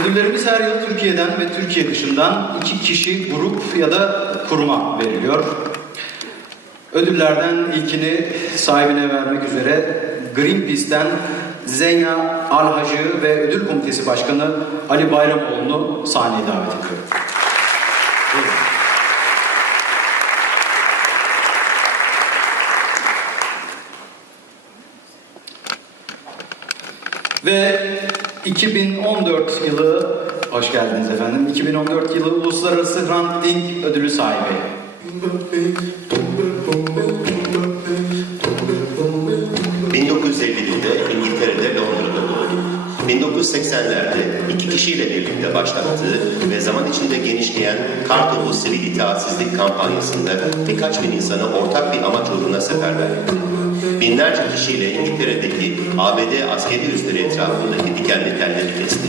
Ödüllerimiz her yıl Türkiye'den ve Türkiye dışından 2 kişi, grup ya da kuruma veriliyor. Ödüllerden ilkini sahibine vermek üzere Greenpeace'ten Zenya Alhacı ve Ödül Komitesi Başkanı Ali Bayramoğlu'nu sahneye davet ediyorum. Buyurun. Ve 2014 yılı, hoş geldiniz efendim, 2014 yılı uluslararası Hrant Dink ödülü sahibi. 1950'de İngiltere'de Londra'da doğdu. 1980'lerde 2 kişiyle birlikte başlattığı ve zaman içinde genişleyen kartopu, sivil, itaatsizlik kampanyası'nda birkaç bin insanı ortak bir amaç uğruna seferber etti. Binlerce kişiyle İngiltere'deki ABD askeri üsleri etrafındaki dikenli telleri kesti.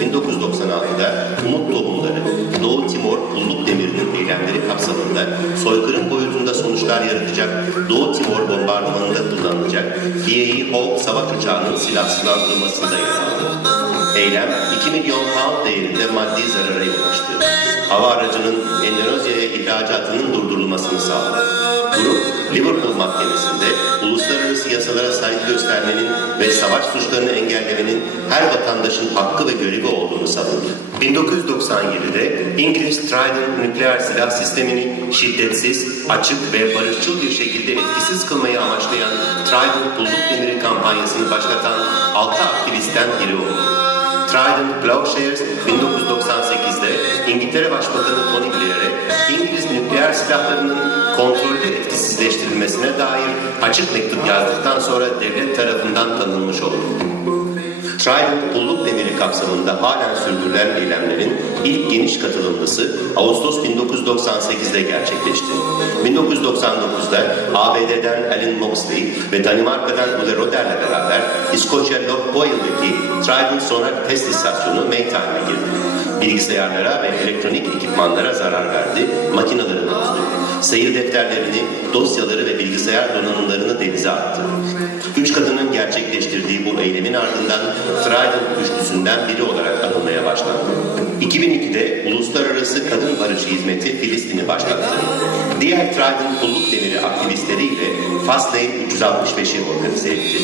1996'da Umut Tohumları, Doğu Timor pulluk demirinin eylemleri kapsamında soykırım boyutunda sonuçlar yaratacak Doğu Timor bombardımanında kullanılacak BAE Hawk savaş uçağının silahsızlandırılmasında yer aldı. Eylem 2 milyon pound değerinde maddi zarara yol açtı. Hava aracının Endonezya'ya ihracatının durdurulmasını sağladı. Grup, Liverpool mahkemesinde uluslararası yasalara saygı göstermenin ve savaş suçlarını engellemenin her vatandaşın hakkı ve görevi olduğunu savundu. 1997'de İngiliz Trident nükleer silah sistemini şiddetsiz, açık ve barışçıl bir şekilde etkisiz kılmayı amaçlayan Trident pulluk demiri kampanyasını başlatan 6 aktivistten biri oldu. Trident Ploughshares'in 1998'de İngiltere Başbakanı Tony Blair'e İngiliz nükleer silahlarının kontrollü etkisizleştirilmesine dair açık mektup yazdıktan sonra devlet tarafından tanınmış oldu. Trident pulluk demiri kapsamında halen sürdürülen eylemlerin ilk geniş katılımlısı Ağustos 1998'de gerçekleşti. 1999'da ABD'den Alan Moxley ve Danimarka'dan Ulla Roder'le beraber İskoçya Lochboyle'deki Trident sonar test istasyonu Maytime'e girdi. Bilgisayarlara ve elektronik ekipmanlara zarar verdi, makineleri bozdu. Seyir defterlerini, dosyaları ve bilgisayar donanımlarını denize attı. 3 kadının gerçekleştirdiği bu eylemin ardından Trident üçlüsünden biri olarak anılmaya başlandı. 2002'de Uluslararası Kadın Barışı Hizmeti Filistin'i başlattı. Diğer Trident pulluk demiri aktivistleriyle Fastlane 365'i organize etti.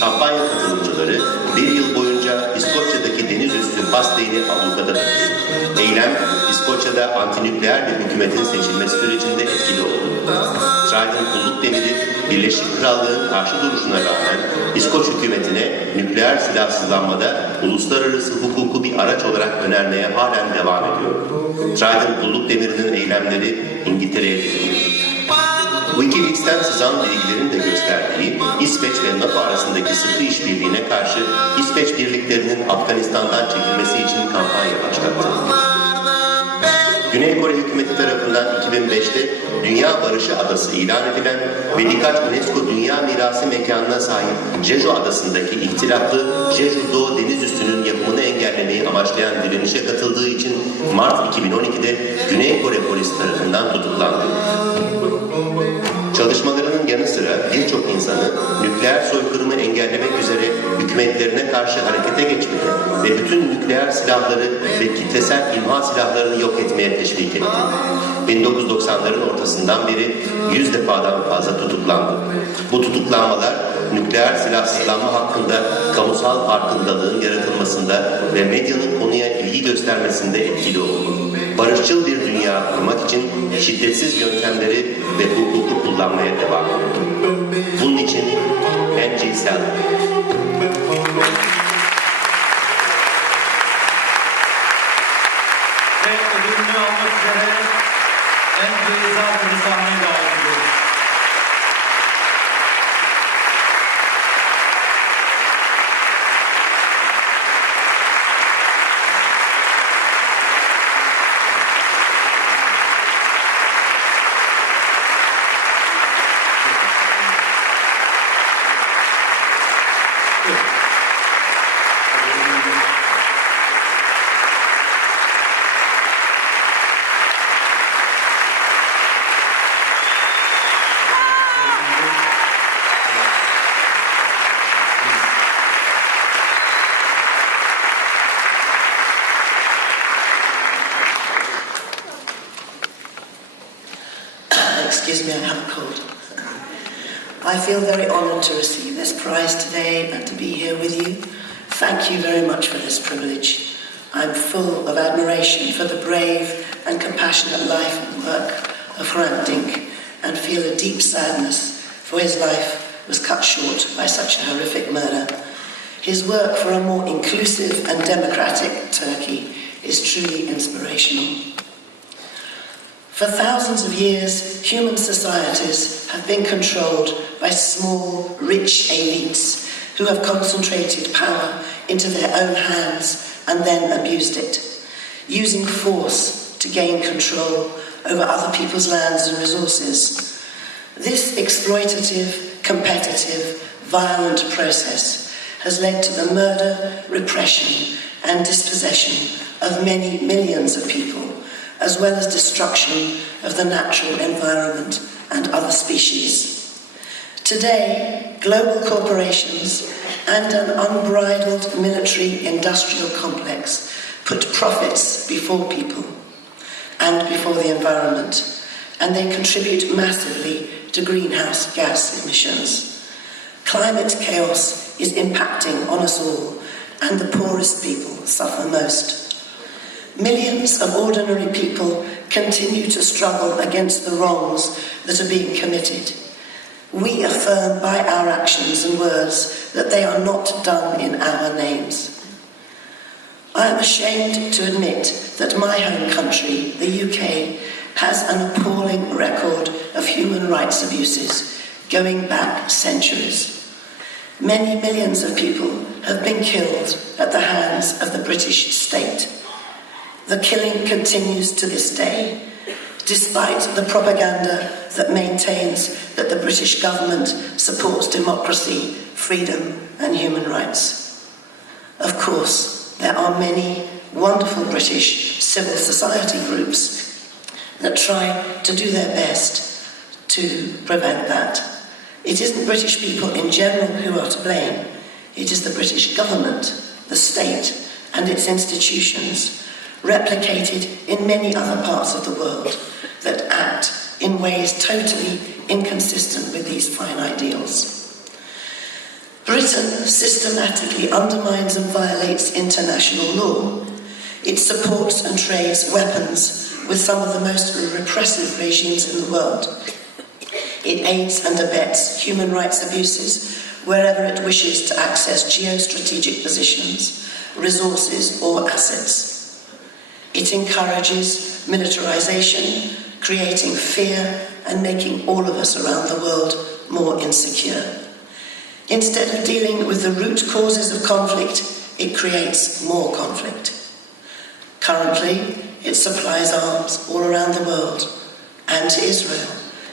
Kampanya katılımcıları bir yıl boyunca İskoçya'daki deniz üstü Fastlane'i ablukada tuttu. Eylem, İskoçya'da antinükleer bir hükümetin seçilmesi sürecinde etkili oldu. Trident pulluk demiri, Birleşik Krallığın karşı duruşuna rağmen İskoç hükümetine nükleer silahsızlanmada uluslararası hukuku bir araç olarak önermeye halen devam ediyor. Trident pulluk demirinin eylemleri İngiltere'ye getirildi. Wikileaks'ten sızan bilgilerin de gösterdiği İsveç ve NATO arasındaki sıkı işbirliğine karşı İsveç birliklerinin Afganistan'dan çekilmesi için kampanya başlattı. Güney Kore hükümeti tarafından 2005'te Dünya Barışı Adası ilan edilen ve birkaç UNESCO Dünya Mirası mekanına sahip Jeju Adası'ndaki ihtilaflı Jeju-do deniz üssünün yapımını engellemeyi amaçlayan direnişe katıldığı için Mart 2012'de Güney Kore polisi tarafından tutuklandı. Çalışmalarının yanı sıra birçok insanı nükleer soykırımı engellemek üzere hükümetlerine karşı harekete geçmeye ve bütün nükleer silahları ve kitlesel imha silahlarını yok etmeye teşvik etti. 1990'ların ortasından beri 100 defadan fazla tutuklandı. Bu tutuklanmalar nükleer silahsızlanma hakkında kamusal farkındalığın yaratılmasında ve medyanın konuya ilgi göstermesinde etkili oldu. Barışçıl bir dünya kurmak için şiddetsiz yöntemleri ve hukuku kullanmaya devam ediyor. Bunun için Angie Zelter. Ve ödülünü almak üzere Angie Zelter'ı sahneye davet ediyoruz. excuse me, I have a cold. I feel very honoured to receive this prize today and to be here with you. Thank you very much for this privilege. I'm full of admiration for the brave and compassionate life and work of Hrant Dink and feel a deep sadness for his life was cut short by such a horrific murder. His work for a more inclusive and democratic Turkey is truly inspirational. For thousands of years, human societies have been controlled by small, rich elites who have concentrated power into their own hands and then abused it, using force to gain control over other people's lands and resources. This exploitative, competitive, violent process has led to the murder, repression, and dispossession of many millions of people, as well as destruction of the natural environment and other species. Today, global corporations and an unbridled military-industrial complex put profits before people and before the environment, and they contribute massively to greenhouse gas emissions. Climate chaos is impacting on us all, and the poorest people suffer most. Millions of ordinary people continue to struggle against the wrongs that are being committed. We affirm by our actions and words that they are not done in our names. I am ashamed to admit that my home country, the UK, has an appalling record of human rights abuses going back centuries. Many millions of people have been killed at the hands of the British state. The killing continues to this day, despite the propaganda that maintains that the British government supports democracy, freedom, and human rights. Of course, there are many wonderful British civil society groups that try to do their best to prevent that. It isn't British people in general who are to blame. It is the British government, the state, and its institutions, replicated in many other parts of the world, that act in ways totally inconsistent with these fine ideals. Britain systematically undermines and violates international law. It supports and trades weapons with some of the most repressive regimes in the world. It aids and abets human rights abuses wherever it wishes to access geostrategic positions, resources, or assets. It encourages militarization, creating fear and making all of us around the world more insecure. Instead of dealing with the root causes of conflict, it creates more conflict. Currently, it supplies arms all around the world and to Israel,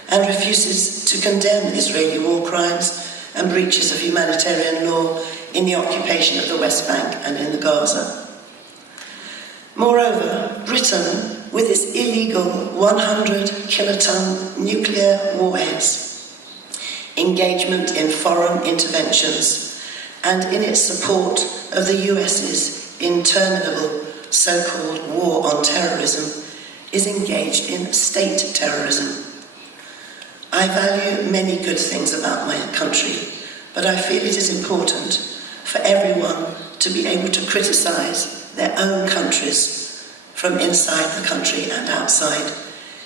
and refuses to condemn Israeli war crimes and breaches of humanitarian law in the occupation of the West Bank and in the Gaza. Moreover, Britain, with its illegal 100-kiloton nuclear warheads, engagement in foreign interventions, and in its support of the US's interminable so-called war on terrorism, is engaged in state terrorism. I value many good things about my country, but I feel it is important for everyone to be able to criticise their own countries from inside the country and outside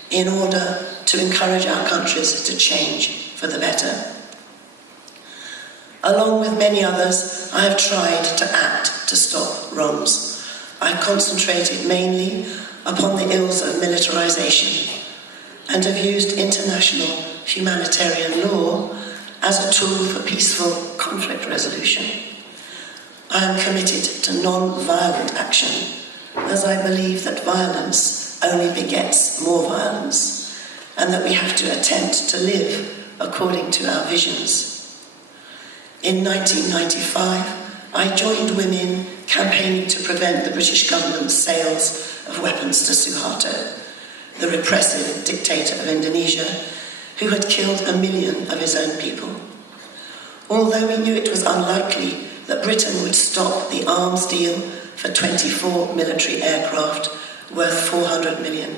in order to encourage our countries to change for the better. Along with many others, I have tried to act to stop wrongs. I concentrated mainly upon the ills of militarisation and have used international humanitarian law as a tool for peaceful conflict resolution. I am committed to non-violent action, as I believe that violence only begets more violence, and that we have to attempt to live according to our visions. In 1995, I joined women campaigning to prevent the British government's sales of weapons to Suharto, the repressive dictator of Indonesia, who had killed 1 million of his own people. Although we knew it was unlikely that Britain would stop the arms deal for 24 military aircraft worth £400 million,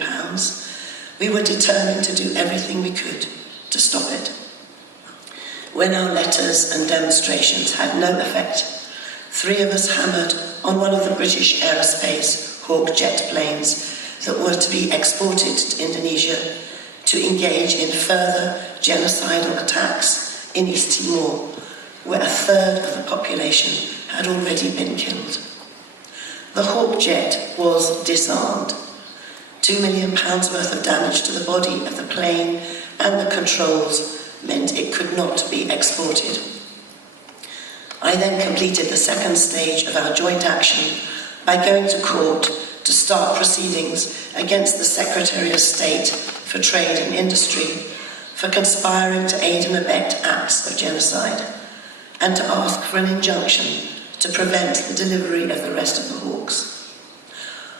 We were determined to do everything we could to stop it. When our letters and demonstrations had no effect, 3 of us hammered on one of the British Aerospace Hawk jet planes that were to be exported to Indonesia to engage in further genocidal attacks in East Timor, where 1/3 of the population had already been killed. The Hawk jet was disarmed. £2 million worth of damage to the body of the plane and the controls meant it could not be exported. I then completed the second stage of our joint action by going to court to start proceedings against the Secretary of State for Trade and Industry for conspiring to aid and abet acts of genocide, and to ask for an injunction to prevent the delivery of the rest of the Hawks.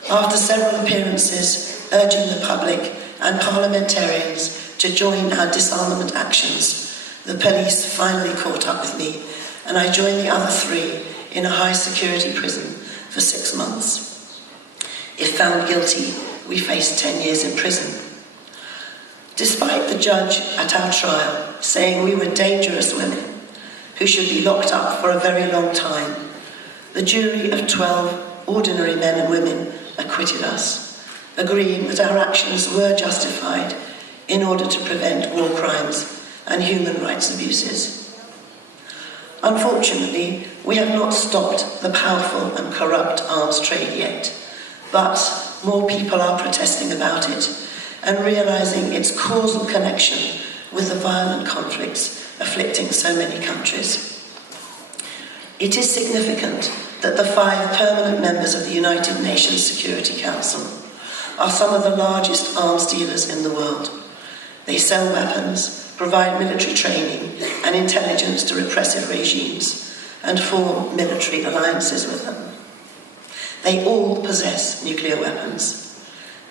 After several appearances urging the public and parliamentarians to join our disarmament actions, the police finally caught up with me, and I joined the other 3 in a high-security prison for 6 months. If found guilty, we faced 10 years in prison. Despite the judge at our trial saying we were dangerous women who should be locked up for a very long time, the jury of 12 ordinary men and women acquitted us, agreeing that our actions were justified in order to prevent war crimes and human rights abuses. Unfortunately, we have not stopped the powerful and corrupt arms trade yet, but more people are protesting about it and realizing its causal connection with the violent conflicts afflicting so many countries. It is significant that the 5 permanent members of the United Nations Security Council are some of the largest arms dealers in the world. They sell weapons, provide military training and intelligence to repressive regimes, and form military alliances with them. They all possess nuclear weapons.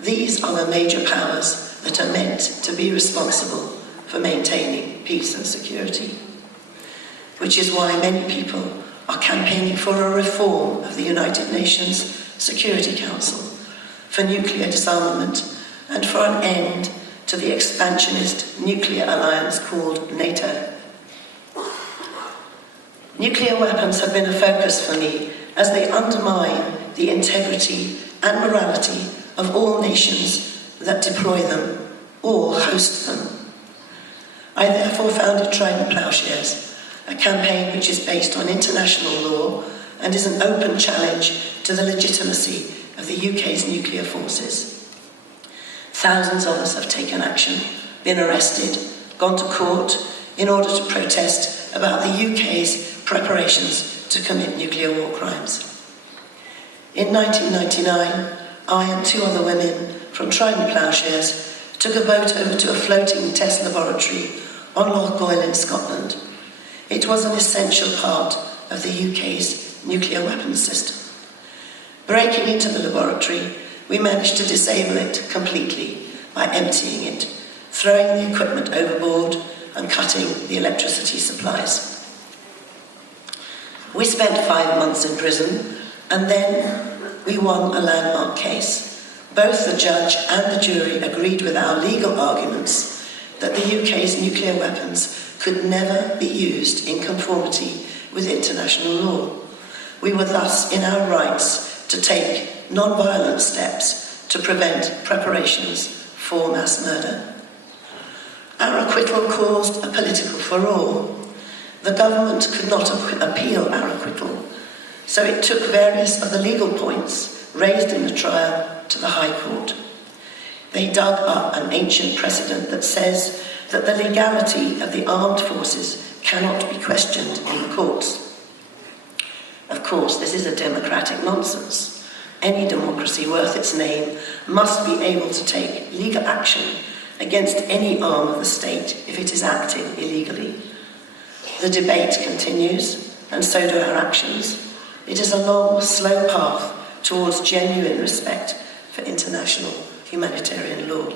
These are the major powers that are meant to be responsible for maintaining peace and security, which is why many people are campaigning for a reform of the United Nations Security Council, for nuclear disarmament, and for an end to the expansionist nuclear alliance called NATO. Nuclear weapons have been a focus for me as they undermine the integrity and morality of all nations that deploy them or host them. I therefore founded Trident Ploughshares, a campaign which is based on international law and is an open challenge to the legitimacy of the UK's nuclear forces. Thousands of us have taken action, been arrested, gone to court in order to protest about the UK's preparations to commit nuclear war crimes. In 1999, I and 2 other women from Trident Ploughshares took a boat over to a floating test laboratory on Loch Goil in Scotland. It was an essential part of the UK's nuclear weapons system. Breaking into the laboratory, we managed to disable it completely by emptying it, throwing the equipment overboard and cutting the electricity supplies. We spent 5 months in prison, and then we won a landmark case. Both the judge and the jury agreed with our legal arguments that the UK's nuclear weapons could never be used in conformity with international law. We were thus in our rights to take non-violent steps to prevent preparations for mass murder. Our acquittal caused a political furore. The government could not appeal our acquittal, so it took various of the legal points raised in the trial to the High Court. They dug up an ancient precedent that says that the legality of the armed forces cannot be questioned in the courts. Of course, this is a democratic nonsense. Any democracy worth its name must be able to take legal action against any arm of the state if it is acting illegally. The debate continues, and so do our actions. It is a long, slow path towards genuine respect for international humanitarian law.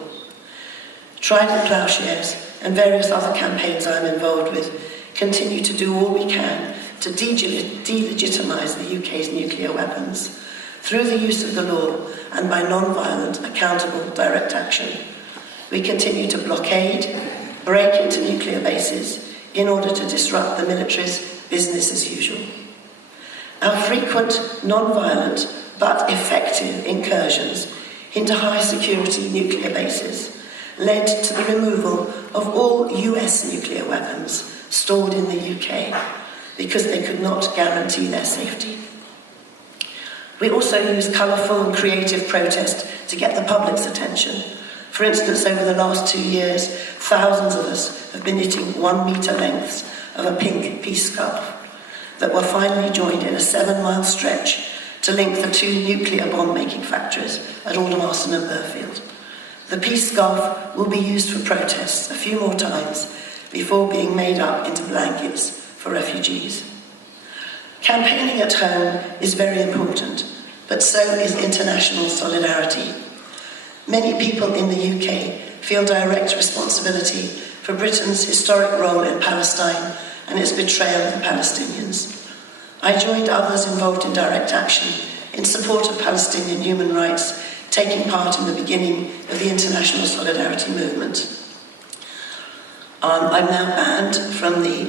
Trident Ploughshares and various other campaigns I'm involved with continue to do all we can to delegitimise the UK's nuclear weapons through the use of the law and by non-violent, accountable direct action. We continue to blockade, break into nuclear bases in order to disrupt the military's business as usual. Our frequent, non-violent but effective incursions into high-security nuclear bases led to the removal of all US nuclear weapons stored in the UK because they could not guarantee their safety. We also use colourful and creative protest to get the public's attention. For instance, over the last 2 years, thousands of us have been knitting 1 metre lengths of a pink peace scarf that were finally joined in a 7-mile stretch to link the 2 nuclear bomb-making factories at Aldermaston and Burfield. The peace scarf will be used for protests a few more times before being made up into blankets for refugees. Campaigning at home is very important, but so is international solidarity. Many people in the UK feel direct responsibility for Britain's historic role in Palestine and its betrayal of the Palestinians. I joined others involved in direct action in support of Palestinian human rights, taking part in the beginning of the international solidarity movement. I'm now banned from the